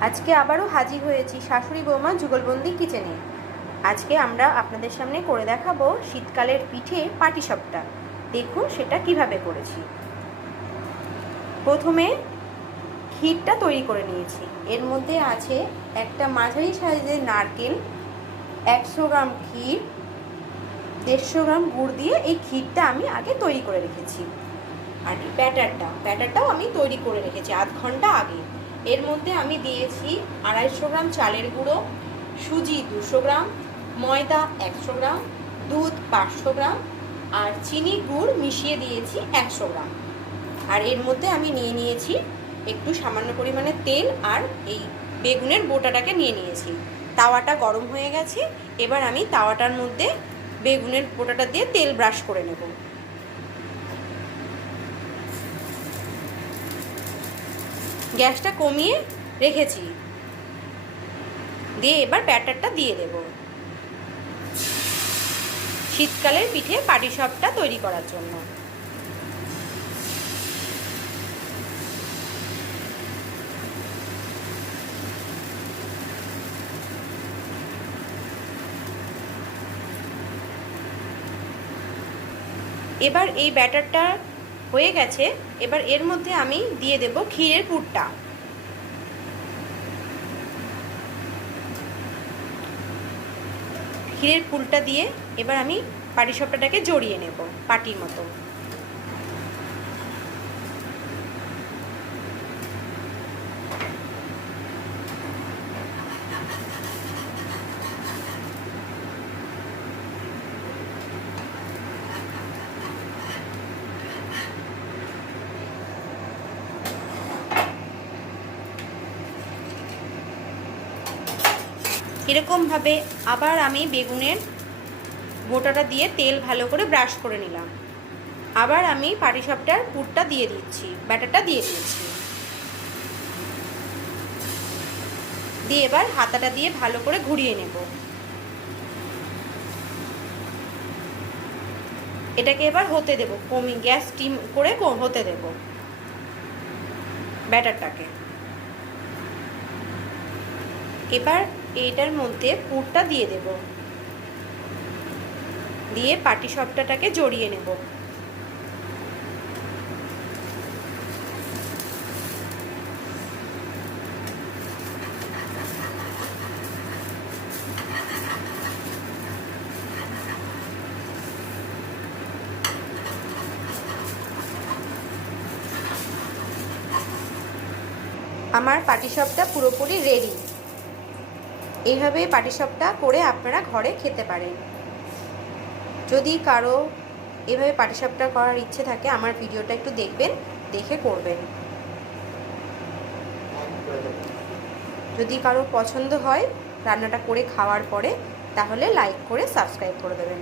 আজকে আবারও হাজির হয়েছি শাশুড়ি বৌমা যুগলবন্দি কিচেনে। আজকে আমরা আপনাদের সামনে করে দেখাবো শীতকালের পিঠে পাটি পাটিসাপটা। দেখুন সেটা কীভাবে করেছি। প্রথমে ক্ষীরটা তৈরি করে নিয়েছি। এর মধ্যে আছে একটা মাঝারি সাইজের নারকেল, একশো গ্রাম ক্ষীর, দেড়শো গ্রাম গুড় দিয়ে এই ক্ষীরটা আমি আগে তৈরি করে রেখেছি। আর ব্যাটারটা, ব্যাটারটাও আমি তৈরি করে রেখেছি আধ ঘণ্টা আগে। এর মধ্যে আমি দিয়েছি আড়াইশো গ্রাম চালের গুঁড়ো, সুজি দুশো গ্রাম, ময়দা একশো গ্রাম, দুধ পাঁচশো গ্রাম, আর চিনি গুড় মিশিয়ে দিয়েছি একশো গ্রাম। আর এর মধ্যে আমি নিয়ে নিয়েছি একটু সামান্য পরিমাণে তেল আর এই বেগুনের বোটাটাকে নিয়ে নিয়েছি। তাওয়াটা গরম হয়ে গেছে, এবার আমি তাওয়াটার মধ্যে বেগুনের বোটাটা দিয়ে তেল ব্রাশ করে নেব। গ্যাসটা কমিয়ে রেখেছি। দিয়ে এবার ব্যাটারটা দিয়ে দেব। শীতকালের পিঠে পাটিসাপটা তৈরি করার জন্য। এবার এই ব্যাটারটা হয়ে গেছে, এবার এর মধ্যে আমি দিয়ে দেব ক্ষীরের পুরটা। ক্ষীরের পুলটা দিয়ে এবার আমি পাটি সপটাটাকে জড়িয়ে নেব, পাটির মতো। এরকমভাবে আবার আমি বেগুনের গোটাটা দিয়ে তেল ভালো করে ব্রাশ করে নিলাম। আবার আমি পাটিসাপটার পুরটা দিয়ে দিচ্ছি, ব্যাটারটা দিয়ে দিচ্ছি। দিয়ে এবার হাতাটা দিয়ে ভালো করে ঘুরিয়ে নেব। এটাকে এবার হতে দেব, কমি, গ্যাস স্টিম করে হতে দেব। ব্যাটারটাকে। এবার এইটার মধ্যে পুরটা দিয়ে দেব। দিয়ে পাটি সবটাটাকে জড়িয়ে নেব। আমার পাটিসাপটা পুরোপুরি রেডি এইভাবে পাটিসাপটা করে আপনারা ঘরে খেতে পারেন। যদি কারও এভাবে পাটিসাপটা করার ইচ্ছে থাকে, আমার ভিডিওটা একটু দেখবেন, দেখে করবেন। যদি কারও পছন্দ হয় রান্নাটা করে খাওয়ার পরে, তাহলে লাইক করে সাবস্ক্রাইব করে দেবেন।